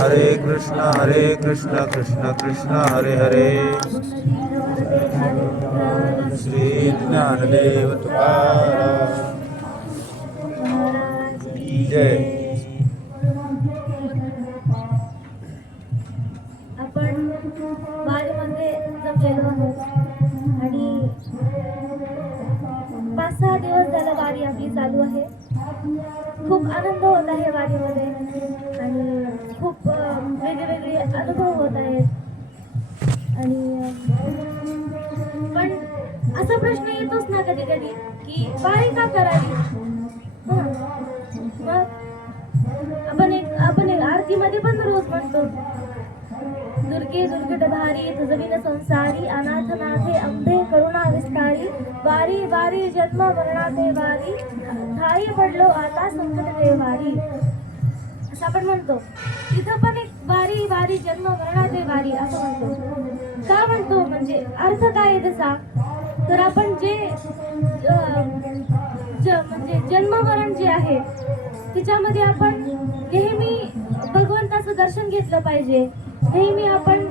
हरे कृष्ण हरे कृष्ण कृष्ण कृष्ण, हरे हरे। श्री ज्ञानदेव जय। आपण वारीमध्ये जमलेलो आहोत. वारी आपली चालू आनंद कधी कधी की वारी का करावी? मग आपण एक आपण एक आरतीमध्ये पण रोज म्हणतो. दुर्गे दुर्गट भारी तुझविन संसारी अनाथ नाथे अंबे करुणा विस्तारी वारी वारी जन्म मरणाचे वारी ठाई पडलो आता संकट ते वारी. असं आपण म्हणतो. तिथं पण एक वारी वारी जन्म मरणाचे वारी असं म्हणतो. का म्हणतो? म्हणजे अर्थ काय त्याचा? तर आपण जे ज- म्हणजे जन्मवरण जे आहे तिच्यामध्ये आपण नेहमी भगवंताचं दर्शन घेतलं पाहिजे. नेहमी आपण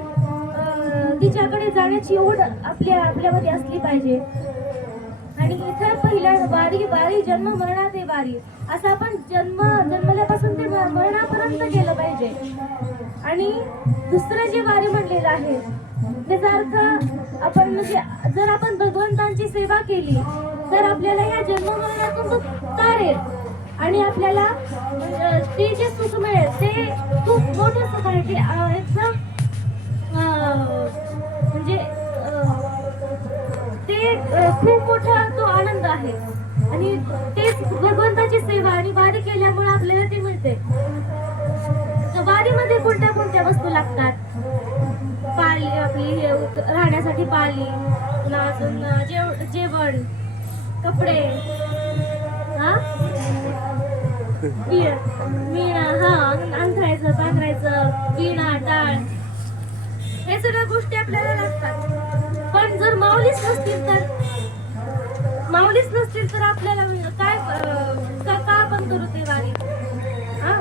तिच्याकडे जाण्याची ओढ आपल्या आपल्यामध्ये असली पाहिजे. आणि इथं पहिल्या वारी वारी जन्म मरणात आहे वारी. असं आपण जन्म जन्मल्यापासून ते मरणापर्यंत गेलं पाहिजे. आणि दुसरं जे वारी म्हणलेलं आहे त्याचा अर्थ आपण म्हणजे जर आपण भगवंतांची सेवा केली तर आपल्याला ह्या जन्ममरणातून तो तारेल आणि आपल्याला ते जे सुख मिळेल ते खूप मोठं सुख आहे म्हणजे, ते एकदम म्हणजे ते खूप मोठा तो आनंद आहे. आणि तेच भगवंताची सेवा आणि वारी केल्यामुळे आपल्याला ते मिळते. वारीमध्ये कोणत्या कोणत्या वस्तू लागतात? पाली आपली हे राहण्यासाठी पाली पुन्हा अजून जेव जेवण कपडे हा? मीणा हा अंथरायचं पांघरायचं पिणा डाळ. हे सगळ्या गोष्टी आपल्याला लागतात. पण जर माऊलीच नसतील तर? माऊलीच नसतील तर आपल्याला काय का का आपण करू ते वारी? हा?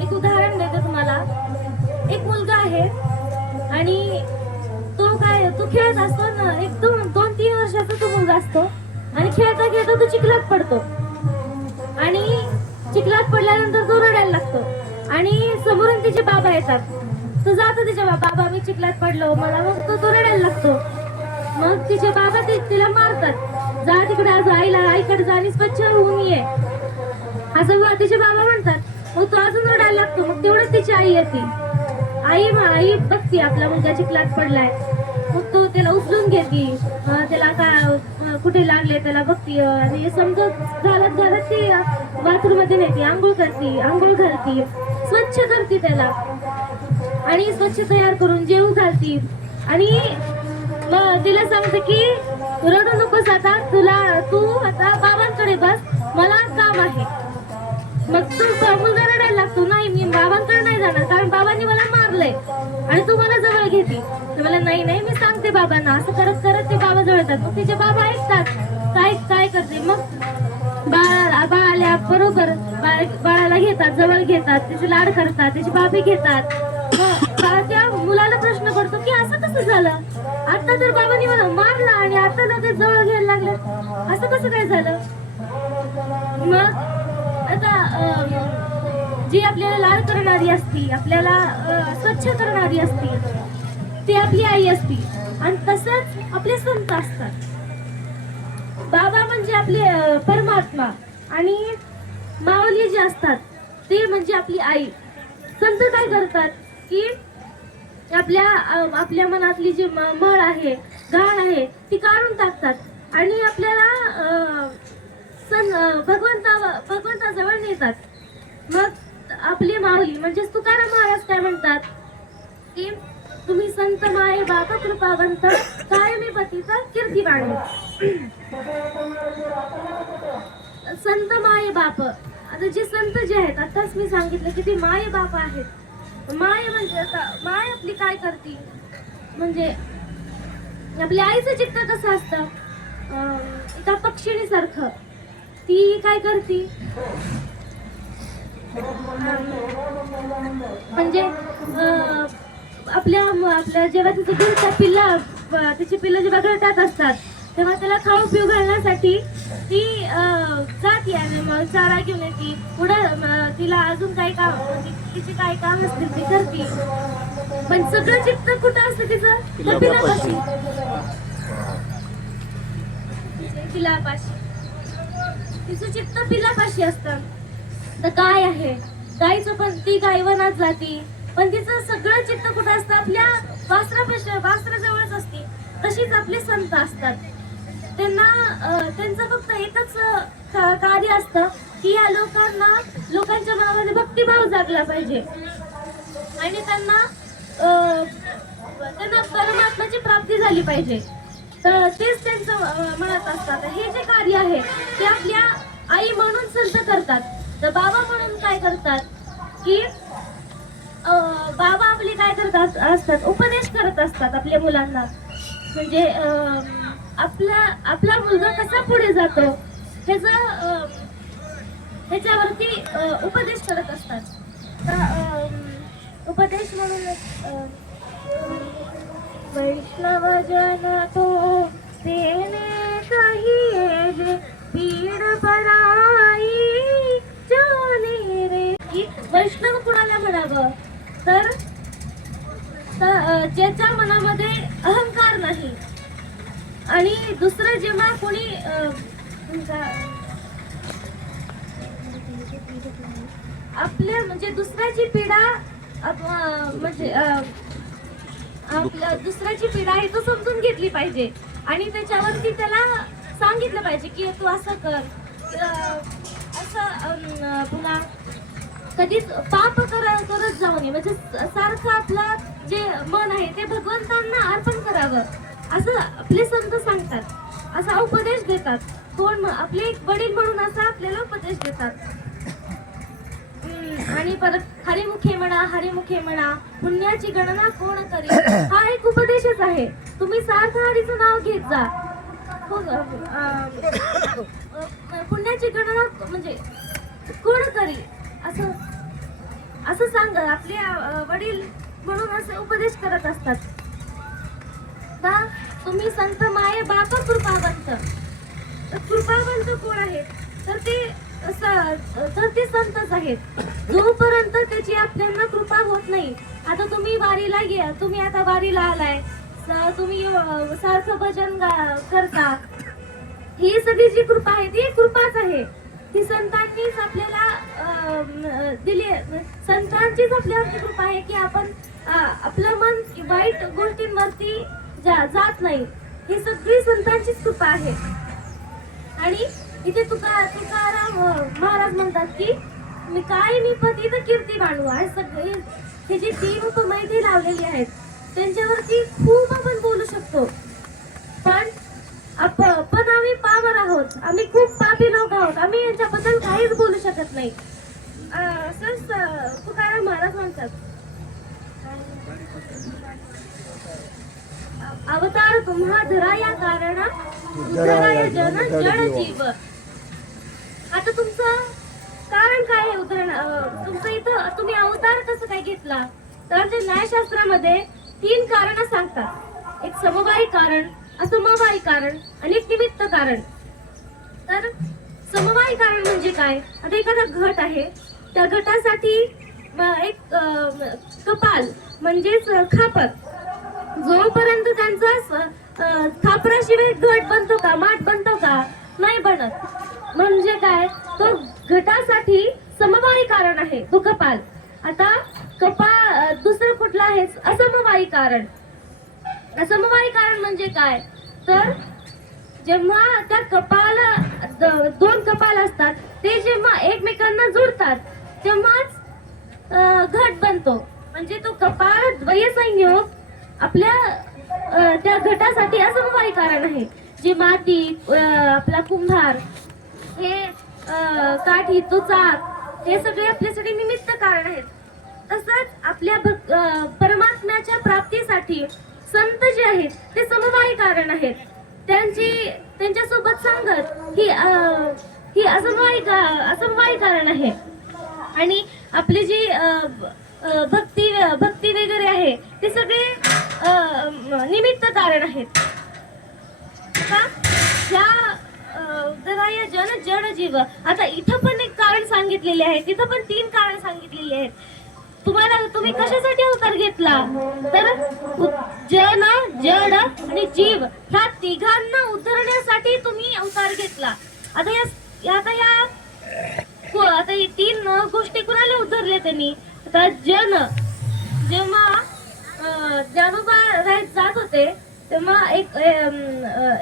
एक उदाहरण देते तुम्हाला. एक मुलगा आहे. आणि तो काय तो खेळत असतो ना एक दोन दोन तीन वर्षाचा तो मुलगा असतो. आणि खेळता खेळता तो चिखलात पडतो. आणि चिखलात पडल्यानंतर तो रडायला लागतो. आणि समोरून तिचे बाबा येतात. तो जातो तिच्या बाबा बाबा मी चिखलात पडलो. मला मग तो तो रडायला लागतो. मग तिचे बाबा ते तिला मारतात. जा तिकडे आज आईला आईकडे जा आणि स्वच्छ होऊन ये. असं तिचे बाबा म्हणतात. मग तो अजून रडायला लागतो. मग तेवढंच तिची आई येते. आई म- आई बघती आपला मुलगा चिखलात पडलाय. मग तो त्याला उचलून घेते त्याला का कुठे लागले त्याला बघती आणि समजत घालत घालत ती बाथरूममध्ये नेते. आंघोळ करते आंघोळ घालते. स्वच्छ करते त्याला. आणि स्वच्छ तयार करून जेवू घालती. आणि मग तिला सांगते की रडू नकोस आता. तुला तू आता बाबांकडे बस. मला काम आहे. मग तू मुलगा रडायला लागतो. आणि तू मला जवळ घेते. तर मला नाही नाही मी सांगते बाबांना. असं करत करत ते बाबा जवळ येतात. मग तिचे बाबा ऐकतात. काय काय करते? मग बाळा बाळाला बरोबर बाळ- बाळाला घेतात जवळ घेतात. तिचे लाड करतात तिची बाबी घेतात. मग त्या मुलाला प्रश्न पडतो की असं कसं झालं? आता तर बाबांनी मला मारला आणि आता लगेच जवळ घ्यायला लागलं. असं कसं काय झालं? मग आता जी आपल्याला लाड करणारी असती आपल्याला स्वच्छ करणारी असती ती आपली आई असती. आणि तसंच आपले संत असतात. बाबा म्हणजे आपले परमात्मा. आणि माऊली जे असतात ते म्हणजे आपली आई. संत काय करतात की आपल्या आपल्या मनातली जी म- मळ आहे घाण आहे ती काढून टाकतात. आणि आपल्याला सं भगवंता भगवंताजवळ नेतात. मग आपली माऊली म्हणजेच तुकाराम महाराज काय म्हणतात? की तुम्ही संत माये बाप कृपावंत कायमी पतीचा कीर्तिवाणी संत माये बाप. आता जे संत जे आहेत आताच मी सांगितलं की ते माये बाप आहेत. माय म्हणजे आता माय आपली काय करते? म्हणजे आपल्या आईचं चित्त कसं असतं? एका पक्षिणी सारखं ती काय करते? म्हणजे आपल्या आपल्या जेव्हा तिचं दूध पिल्ला तिची पिल्लं जेव्हा गळतात असतात तेव्हा त्याला खाऊ पिऊ घालण्यासाठी ती जाते मग चारा घेऊन येते. पुढं तिला अजून काही काम म्हणजे तिचे काही काम असतील ती करते. पण सगळं चित्त कुठं असतं तिचं? त्या पिलापाशी पिलापाशी तिचं चित्त पिलापाशी असतं. तर गाय आहे? गायचं पण ती गायवनात जाती. पण तिचं सगळं चित्त कुठं असतं? आपल्या वास्त्रापेक्षा वासराजवळच असते. तशीच आपले संत असतात. त्यांना त्यांचं फक्त एकच का- कार्य असतं की या लोकांना लोकांच्या मनामध्ये भक्तिभाव जागला पाहिजे. आणि त्यांना त्यांना परमात्माची प्राप्ती झाली पाहिजे. तर तेच त्यांचं म्हणत मनात असतात हे जे कार्य आहे ते आपल्या आई म्हणून संत करतात. तर बाबा म्हणून काय करतात की बाबा आपले काय करतात असतात उपदेश करत असतात आपल्या मुलांना. म्हणजे आपला आपला मुलगा कसा पुढे जातो ह्याचा ह्याच्यावरती उपदेश करत असतात. तर उपदेश म्हणून वैष्णव जन तो तेने काही पीड पराई की वैष्णव कुणाला म्हणावं? तर तर, ज्याच्या मनामध्ये अहंकार नाही. आणि दुसरं जेव्हा कोणी आपल्या म्हणजे दुसऱ्याची पीडा आप- म्हणजे आपल्या दुसऱ्याची पीडा आहे तो समजून घेतली पाहिजे. आणि त्याच्यावरती त्याला सांगितलं पाहिजे की तू असं कर. असं पुन्हा कधीच पाप कर करत जाऊ नये. म्हणजे सारखं आपलं जे मन आहे ते भगवंतांना अर्पण करावं. असं आपले संत सांगतात. असा उपदेश देतात. कोण आपले एक वडील म्हणून असा आपल्याला उपदेश देतात. आणि परत हरिमुखे म्हणा हरिमुखे म्हणा पुण्याची गणना कोण करी हा एक उपदेशच आहे. तुम्ही सारखं हरीचं नाव घेत जा. हो पुण्याची गणना म्हणजे कोण करी असं असं सांग आपले वडील म्हणून असं उपदेश करत असतात. दा तुम्ही संत माये बाप कृपावंत. तर कृपावंत कोण आहेत? तर ते तर ते संतच आहेत. जोपर्यंत त्याची आपल्याला कृपा होत नाही आता तुम्ही वारीला घ्या तुम्ही आता वारीला आलाय. तुम्ही सारखं भजन गा- करता. ही सगळी जी कृपा आहे ती कृपाच आहे. ही संतांनीच आपल्याला दिली संतांचीच आपल्यावरती कृपा आहे की आपण आपलं मन वाईट गोष्टींवरती जा- जात नाही. ही सगळी संतांचीच कृपा आहे. आणि इथे तुका तुकाराम महाराज म्हणतात की मी काय मी पती तर कीर्ती मांडू आहे. सगळे हे जे तीन उपमा इथे लावलेली आहेत त्यांच्यावरती खूप आपण बोलू शकतो. पण पण आम्ही पामर आहोत. आम्ही खूप पापी लोक आहोत. आम्ही यांच्याबद्दल काहीच बोलू शकत नाही. तुकाराम महाराज म्हणतात. अवतार तुम्हा धराया कारण उद्धराय जन जड जीव. आता तुमचं कारण काय आहे उदाहरण? तुमचं इथं तुम्ही अवतार कसं काय घेतला? तर आमच्या न्यायशास्त्रामध्ये तीन कारण सांगतात. एक समवायी कारण असमवायी कारण आणि एक निमित्त कारण. तर समवायी कारण म्हणजे काय? आता एखादा घट आहे. त्या घटासाठी एक कपाल म्हणजेच खापर. जोपर्यंत त्यांचा खापराशिवाय घट बनतो का माठ बनतो का नाही बनत. म्हणजे काय? तो घटासाठी समवायी कारण आहे तो कपाल. आता कपाल दुसरं कुठलं आहे? असमवायी कारण. असमवायी कारण म्हणजे काय? तर जेव्हा त्या कपाला द- दोन कपाल असतात ते जेव्हा एकमेकांना जुळतात तेव्हाच घट बनतो. म्हणजे तो कपाळ द्वयसंयोग आपल्या त्या घटासाठी असमवाय कारण आहे. जे माती आपला कुंभार हे काठी तो चाक हे सगळे आपल्यासाठी निमित्त कारण आहेत. तसंच आपल्या परमात्म्याच्या प्राप्तीसाठी संत जे आहेत ते समवाय कारण आहेत. त्यांची त्यांच्यासोबत संगत ही ही असमवाय का- असमवायी कारण आहे. आणि आपली जी भक्ती भक्ती वगैरे आहे ते सगळे निमित्त कारण आहेत. जन जड जीव आता इथं पण एक कारण सांगितलेले आहे तिथं पण तीन कारण सांगितलेली आहेत. तुम्हाला तुम्ही कशासाठी अवतार घेतला? तर जन जड आणि जीव ह्या तिघांना उतरण्यासाठी तुम्ही अवतार घेतला. आता या आता या हो, आता हे तीन गोष्टी कुणाला उतरले त्यांनी? आता जन जेव्हा अं, ज्ञानोबा राहत जात होते तेव्हा एक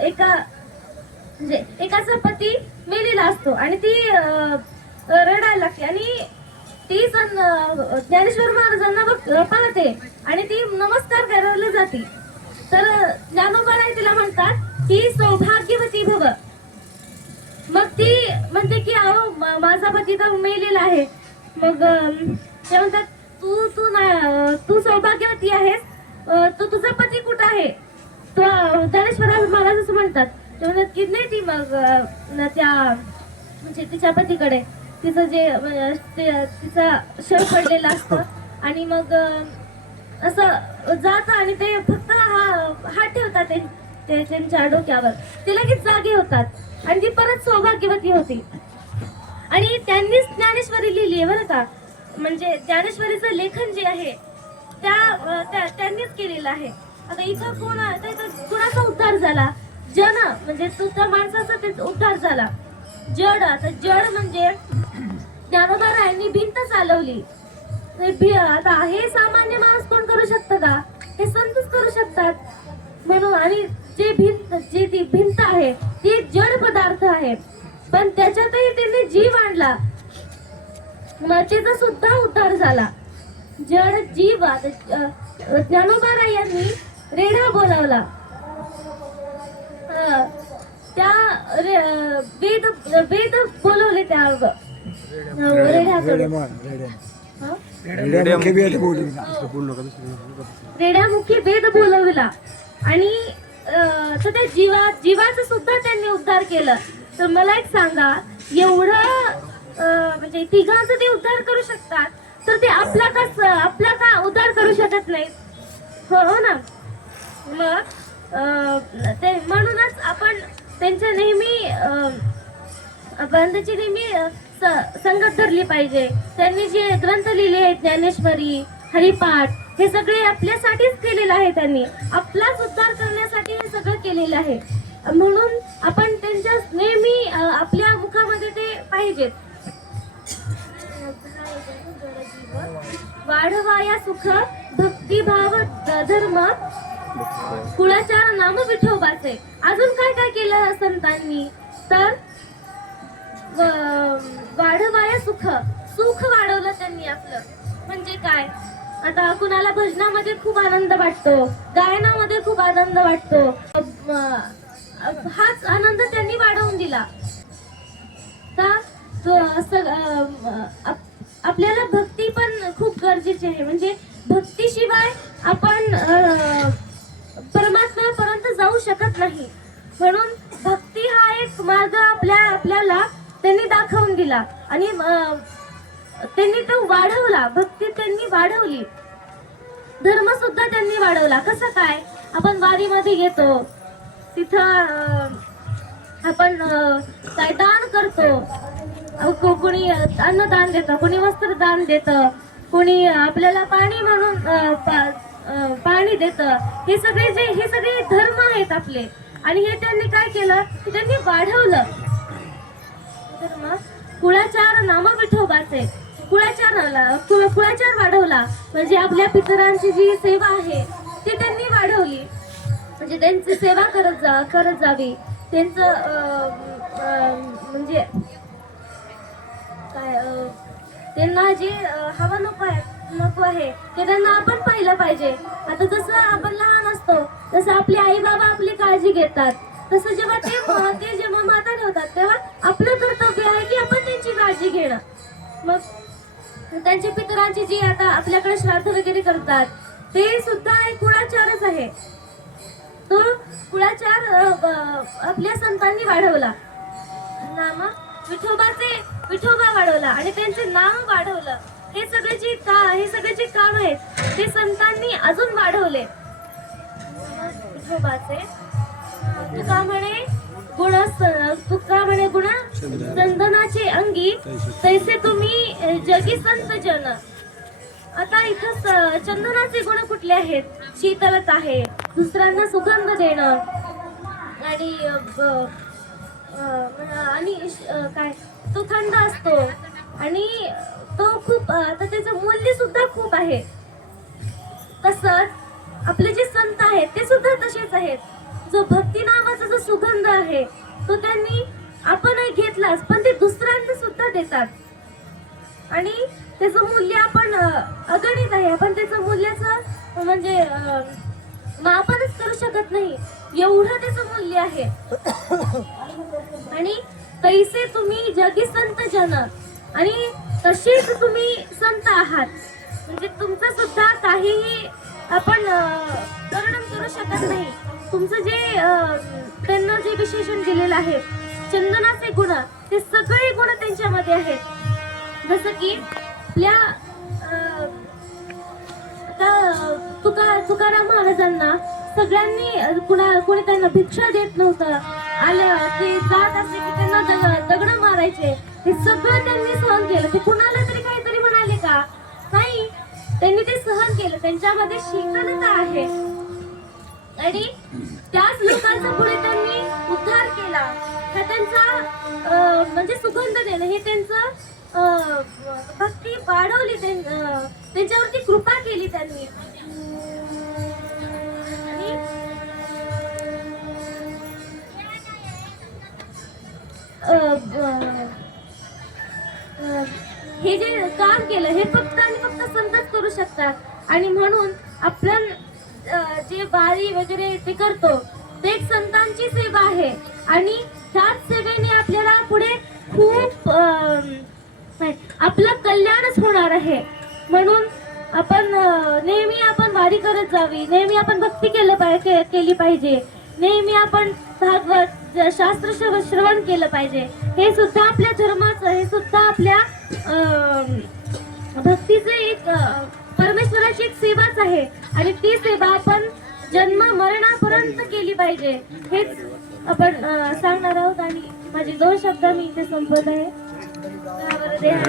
एका म्हणजे एकाचा पती मेलेला असतो आणि ती रडायला लागते. आणि ती ज्ञानेश्वर महाराजांना बघ पाहते आणि ती नमस्कार करायला जाते. तर ज्ञानोबाराय तिला म्हणतात की सौभाग्यवती भव. मग ती म्हणते की अहो माझा पती तर मेलेला आहे. मग ते म्हणतात तू तू ना तू सौभाग्यवती आहेस. तू तुझा पती कुठं आहे? तो ज्ञानेश्वर महाराज असं म्हणतात. ते म्हणतात की नाही ती मग त्या म्हणजे तिच्या पतीकडे. तिचं जे ते- तिचा शर पडलेला असतं. आणि मग असं जात आणि ते फक्त हा हात ठेवतात ते ते त्यांच्या डोक्यावर. ते लगेच जागे होतात. आणि ती परत सौभाग्यवती होती. आणि त्यांनीच ज्ञानेश्वरी लिहिली आहे बरं का. म्हणजे ज्ञानेश्वरीचं लेखन जे आहे त्या त्या- त्यांनीच केलेलं आहे. आता इथं कोण आता कुणाचा उद्धार झाला? जन म्हणजे तुझ्या माणसाचा ते उद्धार झाला. जड आता जड म्हणजे ज्ञानोबा रायांनी भिंत चालवली. भि- आता हे सामान्य माणूस कोण करू शकतं का? हे संतच करू शकतात. म्हणून आणि जे भिंत जी ती भिंत आहे ती एक जड पदार्थ आहे. पण त्याच्यातही त्यांनी जीव आणला. माचेचा सुद्धा उद्धार झाला. जड जीव आता, अ, ज्ञानोबा यांनी रेढा बोलावला. त्या वेद वेद बोलवले त्या हं? रेड्यामुखी वेद बोलवला. आणि त्या जीवा जीवाचं सुद्धा त्यांनी उद्धार केलं. तर मला एक सांगा एवढं म्हणजे तिघांचं ते उद्धार करू शकतात तर ते आपला का आपला का उद्धार करू शकत नाहीत? हो हो ना? मग ते म्हणूनच आपण त्यांच्या नेहमी ग्रंथाची नेहमी संगत धरली पाहिजे. त्यांनी जे ग्रंथ लिहिले आहेत ज्ञानेश्वरी हरिपाठ हे सगळे आपल्यासाठीच केलेलं आहे त्यांनी. आपलाच उद्धार करण्यासाठी हे सगळं केलेलं आहे. म्हणून आपण त्यांच्या नेहमी आपल्या मुखामध्ये ते पाहिजेत. वाढवाया सुख भक्तिभाव धर्म कुळाच्या नाम विठोबाचे अजून काय काय केलं संतांनी? तर वाढवाया सुख. सुख वाढवलं त्यांनी आपलं. म्हणजे काय? आता कुणाला भजनामध्ये खूप आनंद वाटतो गायनामध्ये खूप आनंद वाटतो. हाच आनंद त्यांनी वाढवून दिला. आपल्याला भक्ती पण खूप गरजेची आहे. म्हणजे भक्तीशिवाय आपण जाऊ शकत नाही. म्हणून भक्ती हा एक मार्ग आपल्या आपल्याला त्यांनी दाखवून दिला. आणि त्यांनी तो वाढवला. भक्ती त्यांनी वाढवली. धर्म सुद्धा त्यांनी वाढवला. कसं काय? आपण वारीमध्ये घेतो तिथं आपण काय दान करतो. अ, कोणी अन्नदान देतं कोणी वस्त्रदान देतं कोणी आपल्याला पाणी म्हणून पाणी देतं. हे सगळे जे हे सगळे धर्म आहेत आपले. आणि हे त्यांनी काय केलं? की त्यांनी वाढवलं. धर्म कुळाचार नाम विठोबाचे कुळाचाराला कुळ- कुळाचार वाढवला. म्हणजे आपल्या पितरांची जी सेवा आहे ती त्यांनी वाढवली. म्हणजे त्यांची सेवा करत जा करत जावी. त्यांचं म्हणजे काय त्यांना जे हवा नको आहे नको आहे. की त्यांना आपण पाहिलं पाहिजे. आता जसं आपण लहान असतो तसं आपले आई बाबा आपली काळजी घेतात. तसं जेव्हा ते ते जेव्हा माता ठेवतात तेव्हा आपलं कर्तव्य आहे की आपण त्यांची काळजी घेणं. मग त्यांच्या पितरांची जी आता आपल्याकडे श्राद्ध वगैरे करतात ते सुद्धा एक कुळाचारच आहे. तो कुळाचार आपल्या संतांनी वाढवला. नाम विठोबाचे विठोबा वाढवला आणि त्यांचे नाव वाढवलं. हे सगळे जे का हे सगळे जे काम आहेत ते संतांनी अजून वाढवले. विठोबाचे तुका म्हणे गुण तुका म्हणे गुण चंदनाचे अंगी तैसे तुम्ही जगी संत जन. आता इथं स- चंदनाचे गुण कुठले आहेत? शीतलता आहे. दुसऱ्यांना सुगंध देणं. आणि ब- आणि श- काय? तो थंड असतो. आणि तो खूप तर त्याचं मूल्य सुद्धा खूप आहे. तसंच आपले जे संत आहेत ते सुद्धा तसेच आहेत. जो भक्ती नावाचा जो सुगंध आहे तो त्यांनी आपणही घेतलाच पण ते दुसऱ्यांना सुद्धा देतात. आणि त्याचं मूल्य आपण अगणित आहे. आपण त्याचं मूल्याचं म्हणजे मापनच करू शकत नाही. एवढं त्याचं मूल्य आहे. आणि तैसे तुम्ही जगी संत जन. आणि तसेच तुम्ही संत आहात. म्हणजे तुमचं सुद्धा काहीही आपण वर्णन करू शकत नाही. तुमचं जे त्यांना जे विशेषण दिलेलं आहे चंदनाचे गुण ते सगळे गुण त्यांच्यामध्ये आहेत. जसं की आपल्या तुका तुकाराम महाराजांना सगळ्यांनी कुणा कोणी त्यांना भिक्षा देत नव्हतं. आल्या ते जात असले की त्यांना दगड मारायचे. हे सगळं त्यांनी सहन केलं. ते कुणाला तरी काहीतरी म्हणाले का? नाही त्यांनी ते सहन केलं. त्यांच्यामध्ये शीतलता आहे. आणि त्याच लोकांचा पुढे त्यांनी उद्धार केला. हा त्यांचा म्हणजे सुगंध देणं हे त्यांचं भक्ती वाढवली त्यां- त्यांच्यावरती कृपा केली त्यांनी. आणि हे जे काम केलं हे फक्त आणि फक्त संतच करू शकतात. आणि म्हणून आपण जे बारी वगैरे ते करतो ते एक संतांची सेवा आहे. आणि त्याच सेवेने आपल्याला पुढे खूप आपलं कल्याणच होणार आहे. म्हणून आपण नेहमी आपण वारी करत जावी. नेहमी आपण भक्ती केलं पाहिजे केली पाहिजे. नेहमी आपण भागवत शास्त्र श्रव- श्रवण केलं पाहिजे. हे सुद्धा आपल्या धर्माचं हे सुद्धा आपल्या भक्तीचं एक परमेश्वराची एक सेवाच आहे. आणि ती सेवा आपण जन्म मरणापर्यंत केली पाहिजे. हेच आपण सांगणार आहोत. आणि माझे दोन शब्द मी इथे संपत आहे. त्यावर